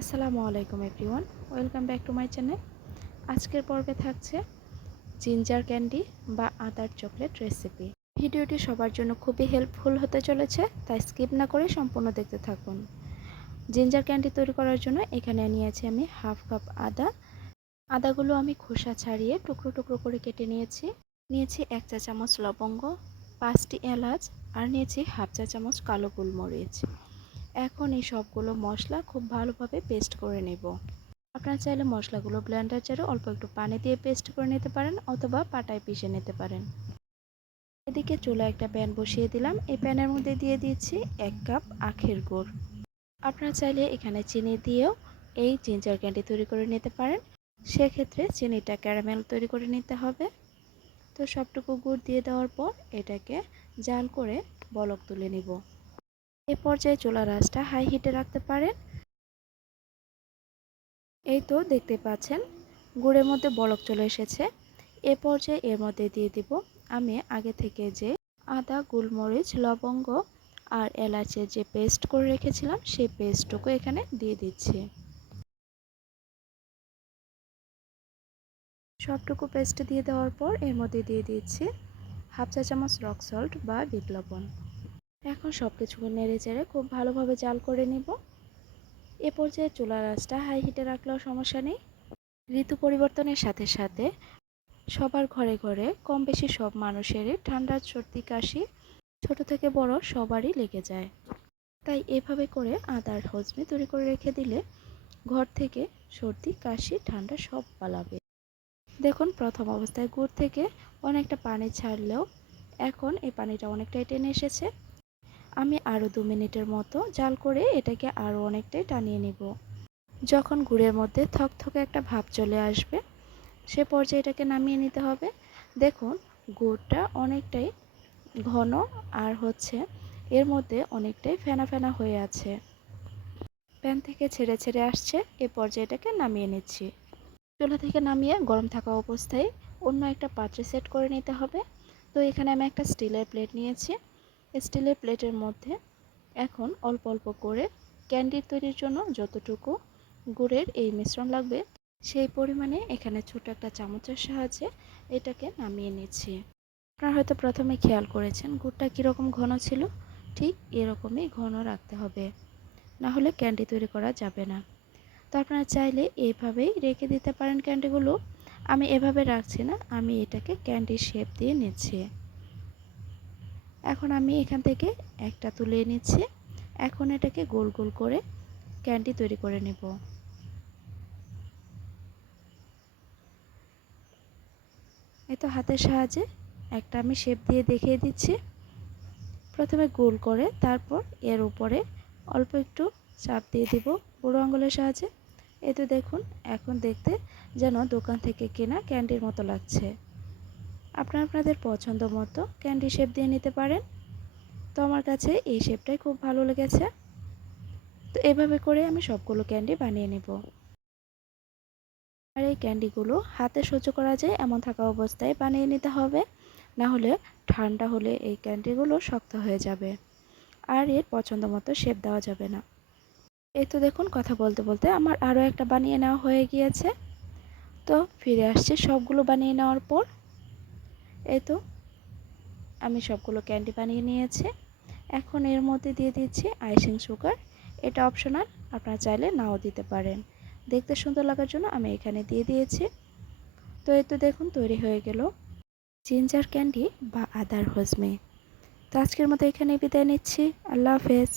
আসসালামু আলাইকুম everyone, welcome back to my channel. আজকের পর্বে থাকছে জিঞ্জার ক্যান্ডি বা আদার চকলেট রেসিপি। ভিডিওটি সবার জন্য খুবই হেল্পফুল হতে চলেছে, তাই স্কিপ না করে সম্পূর্ণ দেখতে থাকুন। জিঞ্জার ক্যান্ডি তৈরি করার জন্য এখানে নিয়েছি আমি হাফ কাপ আদা। আদাগুলো আমি খোসা ছাড়িয়ে টুকরো টুকরো করে কেটে নিয়েছি। নিয়েছি এক চা চামচ লবঙ্গ, পাঁচটি এলাচ আর নিয়েছি হাফ চা চামচ কালো গোলমরিচ। এখন এই সবগুলো মশলা খুব ভালোভাবে পেস্ট করে নেব। আপনারা চাইলে মশলাগুলো ব্লেন্ডার জারে অল্প একটু পানি দিয়ে পেস্ট করে নিতে পারেন অথবা পাটায় পিষে নিতে পারেন। এদিকে চুলা একটা প্যান বসিয়ে দিলাম। এই প্যানের মধ্যে দিয়ে দিয়েছি এক কাপ আখের গুড়। আপনারা চাইলে এখানে চিনি দিয়েও এই জিঞ্জার ক্যান্ডি তৈরি করে নিতে পারেন। সেক্ষেত্রে চিনিটা ক্যারামেল তৈরি করে নিতে হবে। তো সবটুকু গুড় দিয়ে দেওয়ার পর এটাকে জাল করে বলক তুলে নিব। এ পর্যায়ে চুলার আঁচটা হাই হিটে রাখতে পারেন। এই তো দেখতে পাচ্ছেন, গুড়ের মধ্যে বলক চলে এসেছে। এ পর্যায়ে এর মধ্যে দিয়ে দিব আমি আগে থেকে যে আদা, গোলমরিচ, লবঙ্গ আর এলাচের যে পেস্ট করে রেখেছিলাম, সেই পেস্টটুকু এখানে দিয়ে দিচ্ছি। সবটুকু পেস্ট দিয়ে দেওয়ার পর এর মধ্যে দিয়ে দিচ্ছি হাফ চা চামচ রক সল্ট বা বিট লবণ। এখন সব কিছুকে নেড়ে চেড়ে খুব ভালোভাবে জাল করে নিব। এ পর্যায়ে চুলা আঁচটা হাই হিটে রাখলেও সমস্যা নেই। ঋতু পরিবর্তনের সাথে সাথে সবার ঘরে ঘরে কম বেশি সব মানুষেরই ঠান্ডার সর্দি, কাশি ছোট থেকে বড় সবারই লেগে যায়। তাই এভাবে করে আদার হজমে তৈরি করে রেখে দিলে ঘর থেকে সর্দি, কাশি, ঠান্ডা সব পালাবে। দেখুন, প্রথম অবস্থায় গুড় থেকে অনেকটা পানি ছাড়লেও এখন এই পানিটা অনেকটাই টেনে এসেছে। আমি আরও দু মিনিটের মতো জাল করে এটাকে আরও অনেকটাই টানিয়ে নেব। যখন গুড়ের মধ্যে থকথকে একটা ভাব চলে আসবে, সে পর্যায়ে এটাকে নামিয়ে নিতে হবে। দেখুন, গুড়টা অনেকটাই ঘন আর হচ্ছে এর মধ্যে অনেকটাই ফেনা ফেনা হয়ে আছে। প্যান থেকে ছেড়ে ছেড়ে আসছে, এ পর্যায়ে এটাকে নামিয়ে নিচ্ছি। চুলা থেকে নামিয়ে গরম থাকা অবস্থায় অন্য একটা পাত্রে সেট করে নিতে হবে। তো এখানে আমি একটা স্টিলের প্লেট নিয়েছি। স্টিলের প্লেটের মধ্যে এখন অল্প অল্প করে ক্যান্ডি তৈরির জন্য যতটুকু গুড়ের এই মিশ্রণ লাগবে, সেই পরিমাণে এখানে ছোট একটা চামচের সাহায্যে এটাকে নামিয়ে নিচ্ছি। আপনারা হয়তো প্রথমে খেয়াল করেছেন গুড়টা কীরকম ঘন ছিল, ঠিক এরকমই ঘন রাখতে হবে। না হলে ক্যান্ডি তৈরি করা যাবে না। তো আপনারা চাইলে এইভাবেই রেখে দিতে পারেন ক্যান্ডিগুলো। আমি এভাবে রাখছি না, আমি এটাকে ক্যান্ডি শেপ দিয়ে নিচ্ছি। এখন আমি এখান থেকে একটা তুলে নিচ্ছি এখন এটাকে গোল গোল করে ক্যান্ডি তৈরি করে নেব। তো হাতের সাহায্যে একটা আমি শেপ দিয়ে দেখিয়ে দিচ্ছি। প্রথমে গোল করে তারপর এর উপরে অল্প একটু চাপ দিয়ে দিব বুড়ো আঙুলের সাহায্যে। এই তো দেখুন, এখন দেখতে যেন দোকান থেকে কেনা ক্যান্ডির মতো লাগছে। আপনারা আপনাদের পছন্দ মতো ক্যান্ডি শেপ দিয়ে নিতে পারেন। তো আমার কাছে এই শেপটাই খুব ভালো লেগেছে। তো এভাবে করে আমি সবগুলো ক্যান্ডি বানিয়ে নেব। আর এই ক্যান্ডিগুলো হাতে সহ্য করা যায়, এমন থাকা অবস্থায় বানিয়ে নিতে হবে। না হলে ঠান্ডা হলে এই ক্যান্ডিগুলো শক্ত হয়ে যাবে। আর এর পছন্দ মতো শেপ দেওয়া যাবে না। এই তো দেখুন, কথা বলতে বলতে আমার আরও একটা বানিয়ে নেওয়া হয়ে গিয়েছে। তো ফিরে আসছে সবগুলো বানিয়ে নেওয়ার পর। এই তো, আমি সবগুলো ক্যান্ডি বানিয়ে নিয়েছি। এখন এর মধ্যে দিয়ে দিচ্ছি আইসিং সুগার এটা অপশনাল আপনারা চাইলে নাও দিতে পারেন। দেখতে সুন্দর লাগার জন্য আমি এখানে দিয়ে দিয়েছি। তো এই তো দেখুন, তৈরি হয়ে গেল জিঞ্জার ক্যান্ডি বা আদার হজমে তো আজকের মতো এখানে বিদায় নিচ্ছি। আল্লাহ হাফেজ।